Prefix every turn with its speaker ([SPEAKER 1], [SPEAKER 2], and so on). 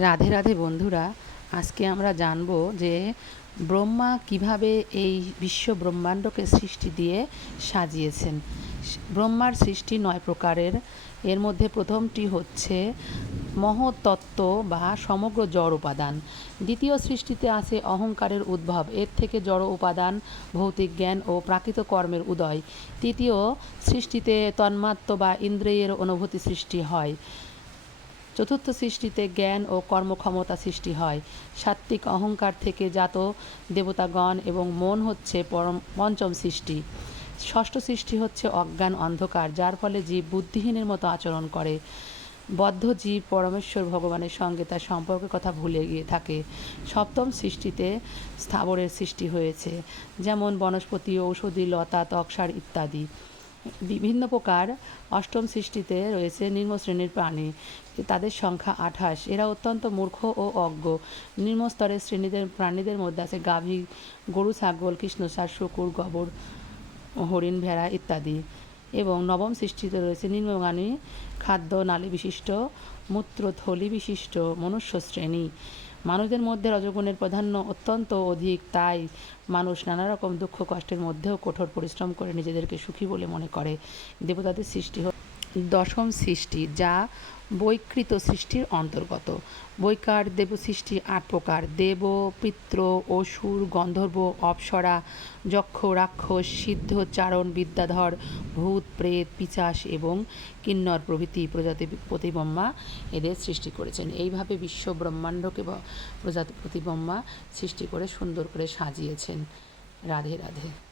[SPEAKER 1] রাধে রাধে বন্ধুরা, আজকে আমরা জানব যে ব্রহ্মা কীভাবে এই বিশ্ব ব্রহ্মাণ্ডকে সৃষ্টি দিয়ে সাজিয়েছেন। ব্রহ্মার সৃষ্টি নয় প্রকারের, এর মধ্যে প্রথমটি হচ্ছে মহতত্ত্ব বা সমগ্র জড় উপাদান। দ্বিতীয় সৃষ্টিতে আছে অহংকারের উদ্ভব, এর থেকে জড় উপাদান, ভৌতিক জ্ঞান ও প্রাকৃত কর্মের উদয়। তৃতীয় সৃষ্টিতে তন্মাত্র বা ইন্দ্রিয়ের অনুভূতি সৃষ্টি হয়। চতুর্থ সৃষ্টিতে জ্ঞান ও কর্মক্ষমতা সৃষ্টি হয়। সাত্ত্বিক অহংকার থেকে জাত, দেবতাগণ এবং মন হচ্ছে পরম, পঞ্চম সৃষ্টি। ষষ্ঠ সৃষ্টি হচ্ছে অজ্ঞান অন্ধকার, যার ফলে জীব বুদ্ধিহীনের মতো আচরণ করে। বদ্ধ জীব পরমেশ্বর ভগবানের সঙ্গে তার সম্পর্কের কথা ভুলে গিয়ে থাকে। সপ্তম সৃষ্টিতে স্থাবরের সৃষ্টি হয়েছে, যেমন বনস্পতি, ঔষধি, লতা, তকসার ইত্যাদি। বিভিন্ন প্রকার অষ্টম সৃষ্টিতে রয়েছে নিম্ন শ্রেণির প্রাণী। তাদের সংখ্যা আঠাশ। এরা অত্যন্ত মূর্খ ও অজ্ঞ। নিম্ন স্তরের শ্রেণীদের প্রাণীদের মধ্যে আছে গাভী, গরু, ছাগল, কৃষ্ণসার, শুকুর, গবর, হরিণ, ভেড়া ইত্যাদি। এবং নবম সৃষ্টিতে রয়েছে নিম্নগামী খাদ্য নালী বিশিষ্ট মূত্র থলি বিশিষ্ট, মনুষ্য শ্রেণি। মানুষদের মধ্যে রজগুণের প্রাধান্য অত্যন্ত অধিক, তাই মানুষ নানা রকম দুঃখ কষ্টের মধ্যেও কঠোর পরিশ্রম করে নিজেদেরকে সুখী বলে মনে করে। দেবতাদের সৃষ্টি দশম সৃষ্টি, যা বৈকৃত সৃষ্টির অন্তর্গত। বৈকার দেব সৃষ্টি আট প্রকার। দেব, পিত্র, অসুর, গন্ধর্ব, অপ্সরা, যক্ষ, রাক্ষস, সিদ্ধ, চারণ, বিদ্যাধর, ভূত, প্রেত, পিচাস এবং কিন্নর প্রভৃতি প্রজাতি প্রতিবম্মা এদের সৃষ্টি করেছেন। এইভাবে বিশ্ব ব্রহ্মাণ্ডকে প্রজাতি প্রতিবম্মা সৃষ্টি করে সুন্দর করে সাজিয়েছেন। রাধে রাধে।